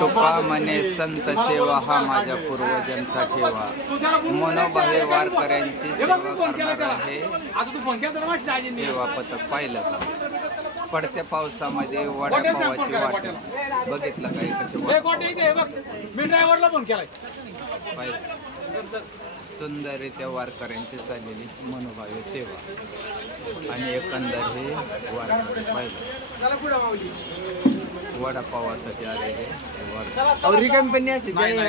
तुका म्हणे संत सेवा हा माझ्या पूर्वजांचा ठेवा. मनोभावे वारकऱ्यांची सेवा करणार आहे. सेवा पथक पाहिलं का? पडत्या पावसामध्ये वडापावाची वाट बघितलं काही कसे मी ड्रायव्हरला फोन केलाय. सुंदररित्या वारकऱ्यांची चाललेली मनोभावे सेवा. आणि एकंदर हे वारकरी वडापावासाठी आलेले वारकरी. कंपनी जाईल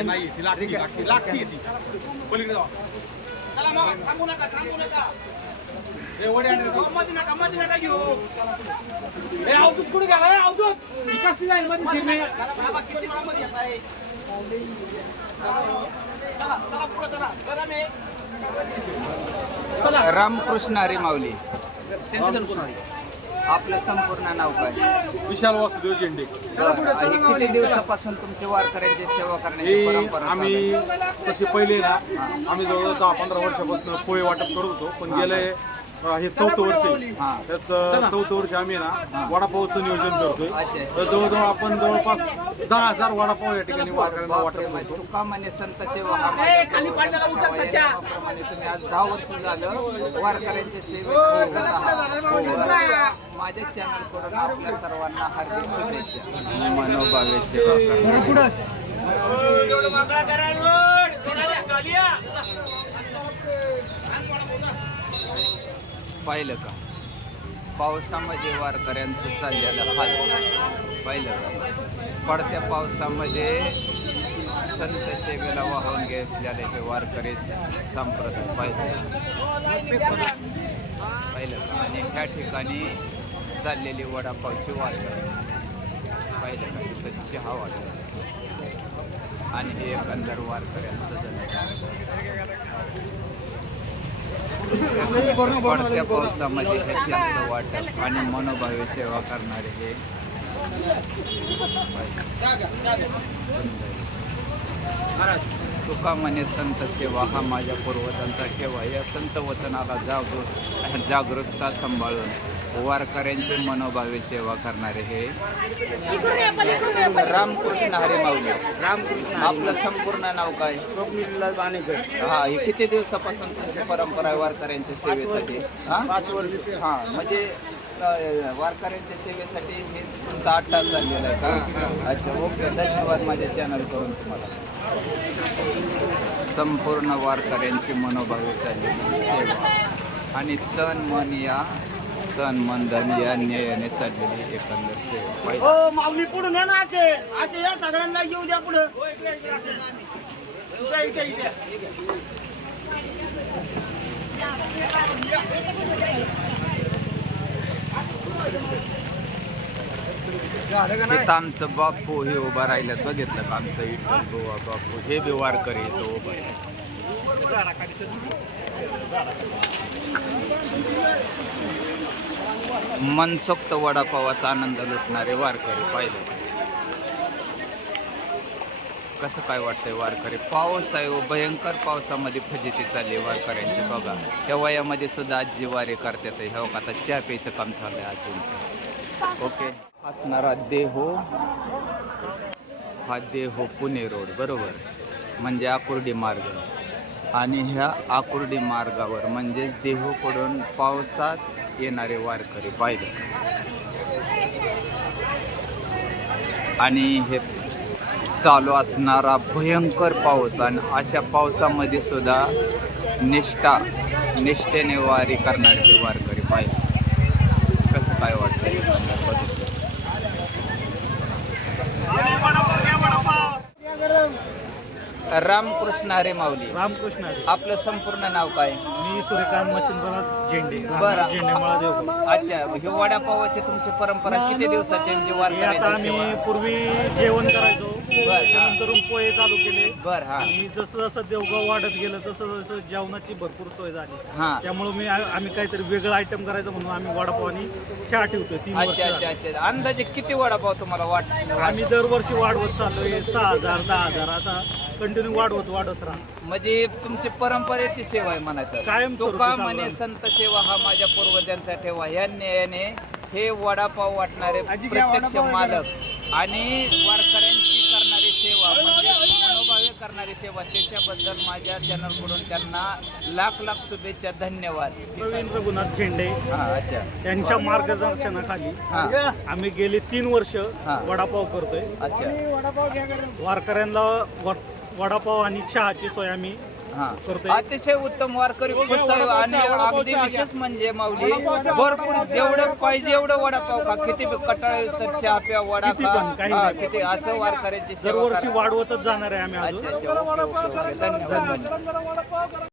रामकृष्ण हरी माऊली आपलं संपूर्ण नाव काय? विशाल वासुदेव झेंडे. आणि किती दिवसापासून तुमची वारकऱ्यांची सेवा करण्याची हे परंपरा आम्ही तसे पहिले ना आम्ही जवळजवळ दहा पंधरा वर्षापासून पोहे वाटप करत होतो पण गेले हे चौथं वर्ष आहे. हा. त्याचं चौथं वर्ष आम्ही ना वडापावचं नियोजन करतोय. अच्छा. तर जवळजवळ आपण जवळपास दहा हजार वडापाव या ठिकाणी वारकऱ्यांना वाटप करतो. संत सेवा हा माझ्या तुम्ही आज दहा वर्ष झालं वारकऱ्यांच्या सेवेत करत आहात. माझ्या चॅनलकडून आपल्या सर्वांना हार्दिक शुभेच्छा. मनोभावे सेवा करणार. पाहिलं का पावसामध्ये वारकऱ्यांचं चाललेलं हाल. पाहिलं का पडत्या पावसामध्ये संत सेवेला वाहून घेतलेले हे वारकरी संप्रदाय पाहिलं पाहिलं का आणि ह्या ठिकाणी चाललेली वडापावची वाट. पाहिलं का तिथं चहा वाटत आणि हे एकंदर वारकऱ्यांचं जण पडत्या पावसामध्ये ह्याच्यात वाटप आणि मनोभावे सेवा करणारे हे तुका म्हणे संत सेवा हा माझ्या पूर्वजांचा ठेवा. या संत वचनाला जागृत जागरूकता सांभाळून वारकऱ्यांचे मनोभावे सेवा करणारे हे रामकृष्ण हरी माऊली रामकृष्ण आपलं संपूर्ण नाव काय? बाणेकर. हा हे किती दिवसापासून तुमची परंपरा आहे वारकऱ्यांच्या सेवेसाठी? हा? पाच वर्ष. हा म्हणजे अ, वारकऱ्यांच्या सेवेसाठी हे तुमचा आठ तास झालेला आहे का? अच्छा ओके. धन्यवाद माझ्या चॅनल करून तुम्हाला. संपूर्ण वारकऱ्यांची मनोभावी चाललेली सेवा आणि तन मन या तन मन धन या न्यायाने चाललेली एकंदर सेवा माऊली पुढून ना आचे आचे या सगळ्यांना येऊ द्या पुढं. इथं आमचं बापू हे उभा राहिलं बघितलं का आमचं इथं गोवा बापू? हे बी वारकरी इथं उभा मनसोक्त वडापावाचा आनंद लुटणारे वारकरी पाहिलं. कसं काय वाटतंय वारकरी? पाऊस आहे व भयंकर पावसामध्ये फजिती चालली आहे वारकऱ्यांची. बघा त्या वयामध्ये सुद्धा आजी वारी करतात. ह्या आता चहा प्यायचं काम चाललंय आजींचं. ओके. असणारा देहो हो, हा देहो हो पुणे रोड बरोबर? म्हणजे आकुर्डी मार्ग. आणि ह्या आकुर्डी मार्गावर म्हणजे देहूकडून पावसात येणारे वारकरी पाहिले आणि हे चालू असणारा भयंकर पाऊस आणि अशा पावसामध्ये सुद्धा निष्ठा निष्ठेने वारी करणारे हे वारकरी पाहिजे. कसं काय वाटतं. रामकृष्ण हरे माऊली रामकृष्ण आपलं संपूर्ण नाव काय? मी सूर्यकांत मच्छिंद्रनाथ झेंडे. बरं. झेंडे मला देव अच्छा हे वडापावाची तुमची परंपरा किती दिवसाची म्हणजे हे आता वारकऱ्यांची आम्ही सेवा पूर्वी जेवण करायचो. बर हा. नंतर पोहे चालू केले. बर हा. आणि जसं जसं देवगाव वाढत गेलं तसं जसं जेवणाची भरपूर सोय झाली. हा. त्यामुळे मी आम्ही काहीतरी वेगळं आयटम करायचं म्हणून आम्ही वडापाव आणि चहा ठेवतो तीन वर्ष अच्छा अच्छा झाली. अच्छा. अंदाजे किती वडापाव तुम्हाला वाट आम्ही दरवर्षी वाढवत चाललोय सहा हजार दहा हजार असा कंटिन्यू वाढवत वाढवत राहा. म्हणजे तुमची परंपरेची सेवा आहे म्हणायचं. कायम तुका स्वरूपी म्हणे चालू संत सेवा हा माझ्या पूर्वजांचा ठेवा. या न्यायाने हे वडापाव वाटणारे आजी घ्या प्रत्यक्ष वडापाव मालक आणि वारकऱ्यांची करणारी ठेवा त्याच्याबद्दल माझ्या चॅनलकडून त्यांना लाख लाख शुभेच्छा धन्यवाद. प्रवीण रघुनाथ झेंडे हा अच्छा. यांच्या मार्गदर्शनाखाली हा. आम्ही गेली तीन वर्ष हा. वडापाव करतोय. अच्छा. वारकऱ्यांना व- वडापाव आणि चहाची सोय आम्ही हा. करतोय. अतिशय उत्तम वारकरी आहे आणि अगदी विशेष म्हणजे माऊली भरपूर जेवढं पाहिजे एवढं वडापाव का किती कटाळा तर चहा प्या वडा किती खा. पण, काही हा, नाही. किती असं वारकऱ्यांची सेवा दरवर्षी करा. वाढवतच जाणार आहे आम्ही अजून. अच्छा अच्छा ओके ओके ओके. धन्यवाद.